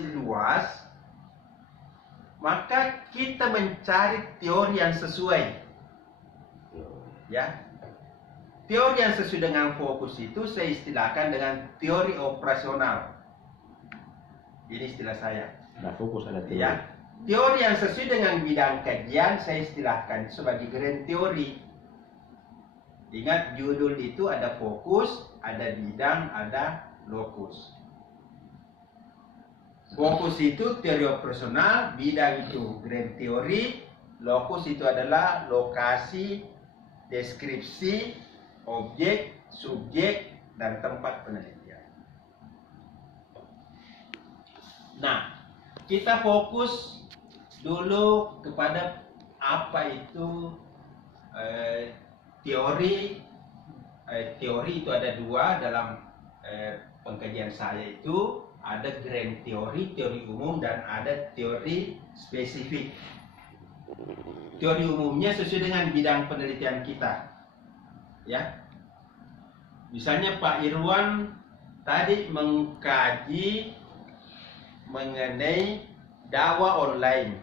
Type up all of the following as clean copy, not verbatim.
masih luas, maka kita mencari teori yang sesuai. Ya, teori yang sesuai dengan fokus itu saya istilahkan dengan teori operasional. Ini istilah saya. Nah, fokus ada teori. Ya, teori yang sesuai dengan bidang kajian saya istilahkan sebagai grand teori. Ingat judul itu ada fokus, ada bidang, ada lokus. Fokus itu teori operasional, bidang itu grand teori, lokus itu adalah lokasi, deskripsi, objek, subjek, dan tempat penelitian. Nah, kita fokus dulu kepada apa itu teori. Teori itu ada dua dalam pengkajian saya itu. Ada grand teori, teori umum, dan ada teori spesifik. Teori umumnya sesuai dengan bidang penelitian kita. Ya. Misalnya Pak Irwan tadi mengkaji mengenai dakwah online.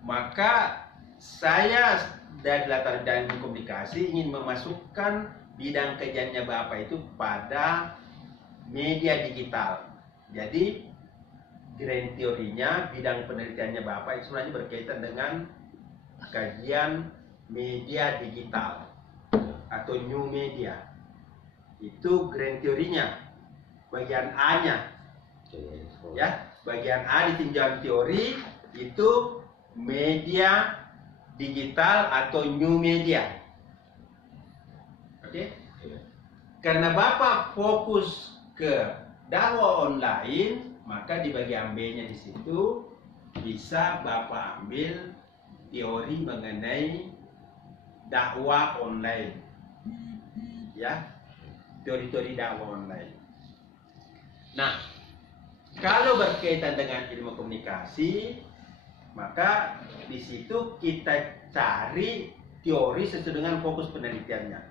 Maka saya dari latar belakang komunikasi ingin memasukkan bidang kajiannya Bapak itu pada media digital. Jadi grand teorinya, bidang penelitiannya Bapak itu sebenarnya berkaitan dengan kajian media digital atau new media. Itu grand teorinya. Bagian A-nya. Ya, bagian A di tinjauan teori itu media digital atau new media. Oke? Karena Bapak fokus ke dakwah online, maka di bagian B-nya di situ bisa Bapak ambil teori mengenai dakwah online. Ya, teori-teori dakwah online. Nah, kalau berkaitan dengan ilmu komunikasi, maka di situ kita cari teori sesuai dengan fokus penelitiannya.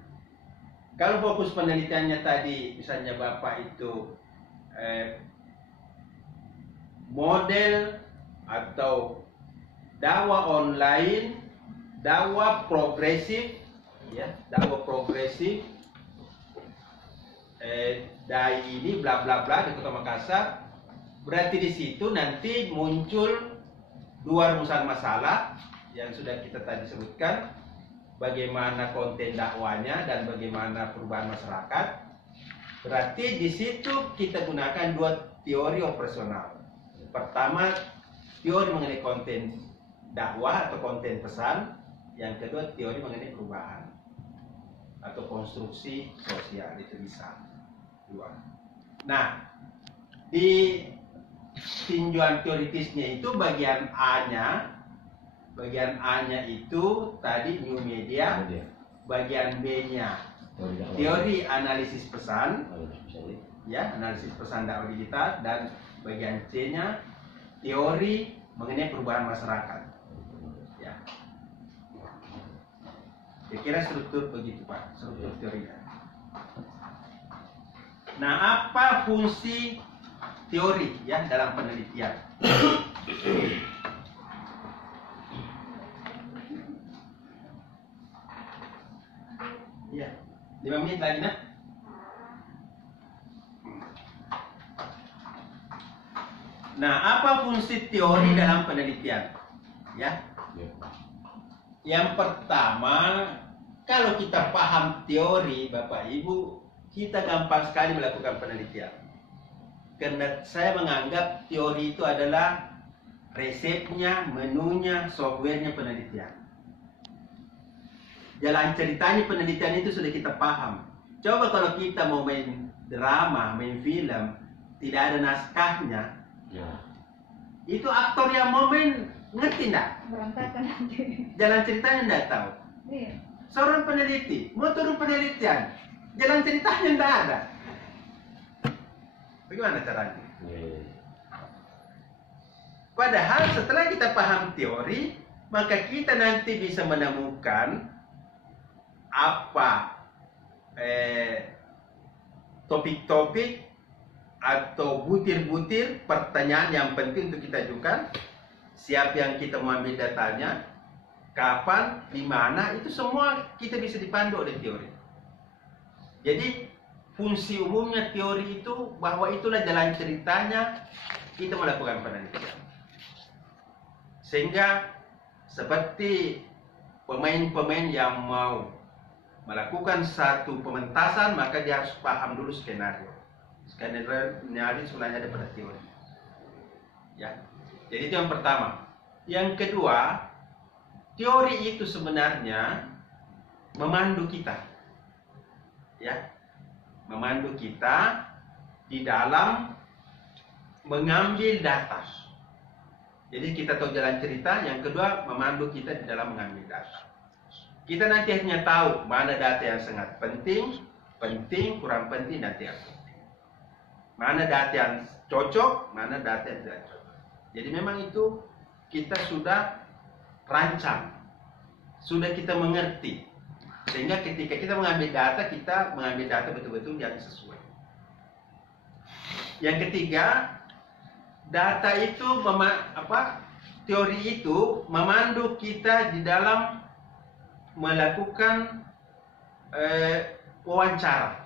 Kalau fokus penelitiannya tadi, misalnya Bapak itu model atau dakwah online, dakwah progresif, ya, dakwah progresif, dai ini bla bla bla di Kota Makassar, berarti di situ nanti muncul dua rumusan masalah yang sudah kita tadi sebutkan. Bagaimana konten dakwanya dan bagaimana perubahan masyarakat. Berarti di situ kita gunakan dua teori operasional. Pertama, teori mengenai konten dakwah atau konten pesan. Yang kedua, teori mengenai perubahan atau konstruksi sosial. Itu bisa dua. Nah, di tinjauan teoritisnya itu bagian A-nya. Bagian A-nya itu tadi new media, bagian B-nya teori analisis pesan, ya, analisis pesan dakwah digital, dan bagian C-nya teori mengenai perubahan masyarakat. Ya. Kira-kira struktur begitu Pak, struktur teorinya. Nah, apa fungsi teori ya dalam penelitian? Ya, 5 menit lagi nak. Nah, apa fungsi teori dalam penelitian? Ya. Yang pertama, kalau kita paham teori, Bapak Ibu, kita gampang sekali melakukan penelitian. Karena saya menganggap teori itu adalah resepnya, menunya, softwarenya penelitian. Jalan ceritanya penelitian itu sudah kita paham. Coba kalau kita mau main drama, main film, tidak ada naskahnya, ya. Itu aktor yang mau main ngerti enggak? Berantakan nanti. Jalan ceritanya enggak tahu. Iya. Seorang peneliti mau turun penelitian, jalan ceritanya enggak ada. Bagaimana caranya? Padahal setelah kita paham teori, maka kita nanti bisa menemukan apa topik-topik atau butir-butir pertanyaan yang penting untuk kita ajukan. Siapa yang kita mau ambil datanya, kapan, di mana, itu semua kita bisa dipandu oleh teori. Jadi fungsi umumnya teori itu bahwa itulah jalan ceritanya kita melakukan penelitian. Sehingga seperti pemain-pemain yang mau melakukan satu pementasan, maka dia harus paham dulu skenario. Skenario sebenarnya ada pada teori. Ya. Jadi itu yang pertama. Yang kedua, teori itu sebenarnya memandu kita. Ya. Memandu kita di dalam mengambil data. Jadi kita tahu jalan cerita, yang kedua memandu kita di dalam mengambil data. Kita nanti hanya tahu mana data yang sangat penting, kurang penting, dan tidak penting. Mana data yang cocok, mana data yang tidak cocok. Jadi memang itu kita sudah rancang, sudah kita mengerti. Sehingga ketika kita mengambil data betul-betul yang sesuai. Yang ketiga, data itu teori itu memandu kita di dalam melakukan wawancara,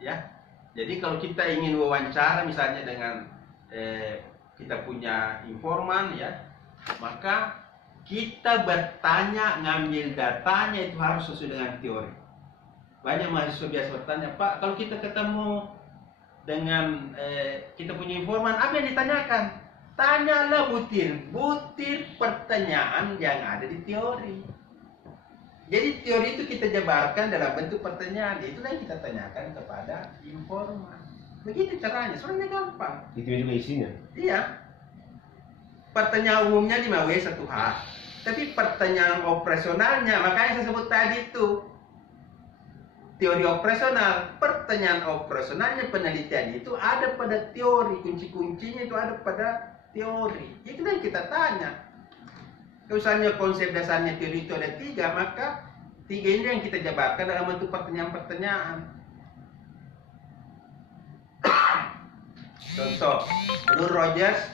ya. Jadi kalau kita ingin wawancara misalnya dengan kita punya informan, ya, maka kita bertanya, ngambil datanya itu harus sesuai dengan teori. Banyak mahasiswa biasa bertanya, Pak, kalau kita ketemu dengan kita punya informan, apa yang ditanyakan? Tanyalah butir pertanyaan yang ada di teori. Jadi teori itu kita jabarkan dalam bentuk pertanyaan. Itulah yang kita tanyakan kepada informan. Begitu caranya, sebenarnya gampang. Itu juga isinya? Iya. Pertanyaan umumnya 5W 1H. Tapi pertanyaan operasionalnya, makanya saya sebut tadi itu teori operasional. Pertanyaan operasionalnya penelitian itu ada pada teori. Kunci-kuncinya itu ada pada teori. Itulah yang kita tanya. Misalnya konsep dasarnya teori itu ada 3, maka 3 ini yang kita jabarkan dalam bentuk pertanyaan-pertanyaan. Contoh, menurut Rogers,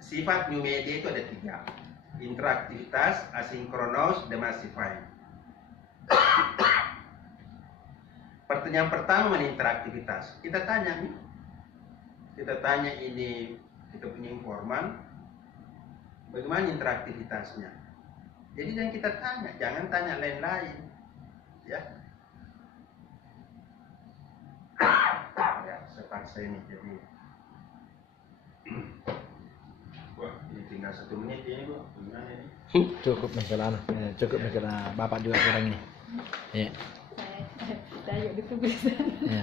sifat new media itu ada 3. Interaktivitas, asinkronous, demassifying. Pertanyaan pertama mengenai interaktivitas. Kita tanya ini, kita punya informan, bagaimana interaktivitasnya. Jadi yang kita tanya, jangan tanya lain-lain, ya. Ya, sepaksa ini jadi. Wah, ini tinggal 1 menit ini, Bu. Gimana ini? Cukup masalah, cukup masalah. Bapak juga kurang ini. Ya. Saya di tulisan. Ya.